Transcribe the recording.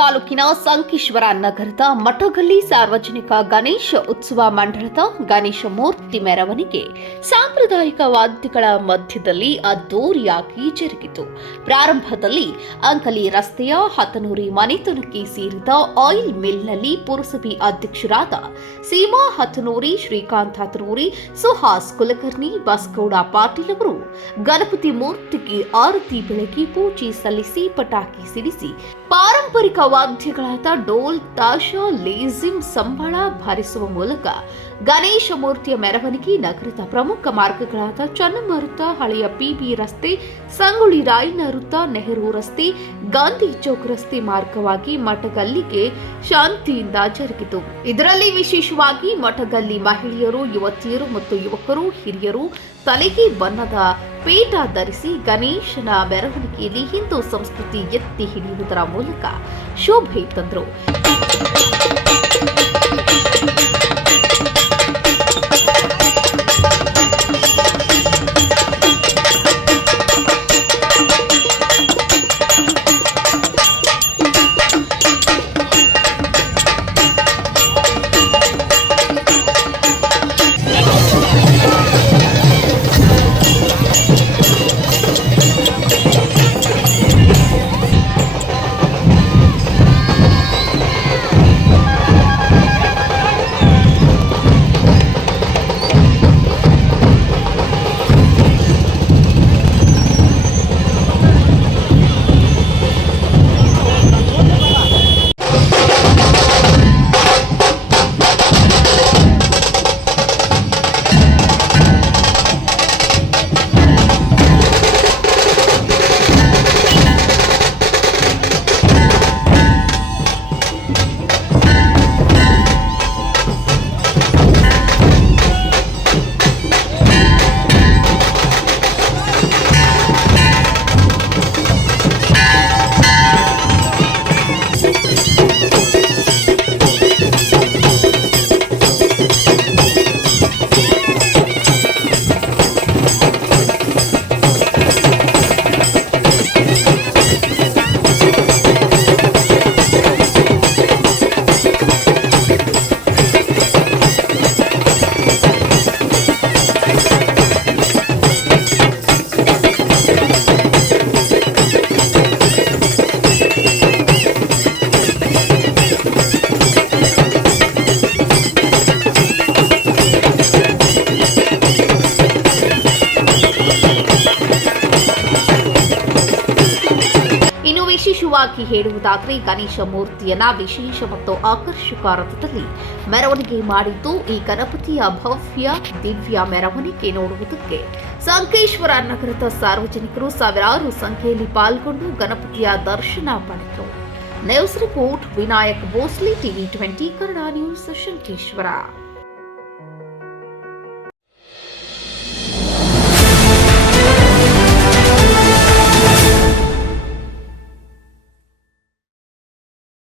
ತಾಲೂಕಿನ ಸಂಕೇಶ್ವರ ನಗರದ ಮಠಗಲ್ಲಿ ಸಾರ್ವಜನಿಕ ಗಣೇಶ ಉತ್ಸವ ಮಂಡಳದ ಗಣೇಶ ಮೂರ್ತಿ ಮೆರವಣಿಗೆ ಸಾಂಪ್ರದಾಯಿಕ ವಾದ್ಯಗಳ ಮಧ್ಯದಲ್ಲಿ ಅದ್ದೂರಿಯಾಗಿ ಜರುಗಿತು. ಪ್ರಾರಂಭದಲ್ಲಿ ಅಂಕಲಿ ರಸ್ತೆಯ ಹತನೂರಿ ಮನೆತನಕ್ಕೆ ಸೇರಿದ ಆಯಿಲ್ ಮಿಲ್ನಲ್ಲಿ ಪುರಸಭೆ ಅಧ್ಯಕ್ಷರಾದ ಸೀಮಾ ಹತನೂರಿ, ಶ್ರೀಕಾಂತ್ ಹತನೂರಿ, ಸುಹಾಸ್ ಕುಲಕರ್ಣಿ, ಬಸಗೌಡ ಪಾಟೀಲ್ ಅವರು ಗಣಪತಿ ಮೂರ್ತಿಗೆ ಆರತಿ ಬೆಳಗಿ ಪೂಜೆ ಸಲ್ಲಿಸಿ ಪಟಾಕಿ ಸಿಡಿಸಿ ಪಾರಂಪರಿಕ ವಾದ್ಯಗಳಾದ ಡೋಲ್, ತಾಶ, ಲೇಜಿಂ, ಸಂಬಳ ಬಾರಿಸುವ ಮೂಲಕ ಗಣೇಶ ಮೂರ್ತಿಯ ಮೆರವಣಿಗೆ ನಗರದ ಪ್ರಮುಖ ಮಾರ್ಗಗಳಾದ ಚನ್ನಮ್ಮ ವೃತ್ತ, ಹಳೆಯ ಪಿಬಿ ರಸ್ತೆ, ಸಂಗೊಳ್ಳಿ ರಾಯಣ್ಣ ವೃತ್ತ, ನೆಹರು ರಸ್ತೆ, ಗಾಂಧಿ ಚೌಕ್ ರಸ್ತೆ ಮಾರ್ಗವಾಗಿ ಮಠಗಲ್ಲಿಗೆ ಶಾಂತಿಯಿಂದ ಜರುಗಿತು. ಇದರಲ್ಲಿ ವಿಶೇಷವಾಗಿ ಮಠಗಲ್ಲಿ ಮಹಿಳೆಯರು, ಯುವತಿಯರು ಮತ್ತು ಯುವಕರು, ಹಿರಿಯರು ತಲೆಗೆ ಬಣ್ಣದ ಪೇಟ ಧರಿಸಿ ಗಣೇಶನ ಮೆರವಣಿಗೆಯಲ್ಲಿ ಹಿಂದೂ ಸಂಸ್ಕೃತಿ ಎತ್ತಿ ಹಿಡಿಯುವುದರ ಮೂಲಕ ಶೋಭೆ ತಂದರು. ವಿಶೇಷವಾಗಿ ಹೇಳುವುದಾದರೆ ಗಣೇಶ ಮೂರ್ತಿಯನ್ನ ವಿಶೇಷ ಮತ್ತು ಆಕರ್ಷಕ ರಥದಲ್ಲಿ ಮೆರವಣಿಗೆ ಮಾಡಿದ್ದು, ಈ ಗಣಪತಿಯ ಭವ್ಯ ದಿವ್ಯ ಮೆರವಣಿಗೆ ನೋಡುವುದಕ್ಕೆ ಸಂಕೇಶ್ವರ ನಗರದ ಸಾರ್ವಜನಿಕರು ಸಾವಿರಾರು ಸಂಖ್ಯೆಯಲ್ಲಿ ಪಾಲ್ಗೊಂಡು ಗಣಪತಿಯ ದರ್ಶನ ಪಡೆದರು. News report Vinayak Bhosle, TV 20 Kannada news, Sankeshwar.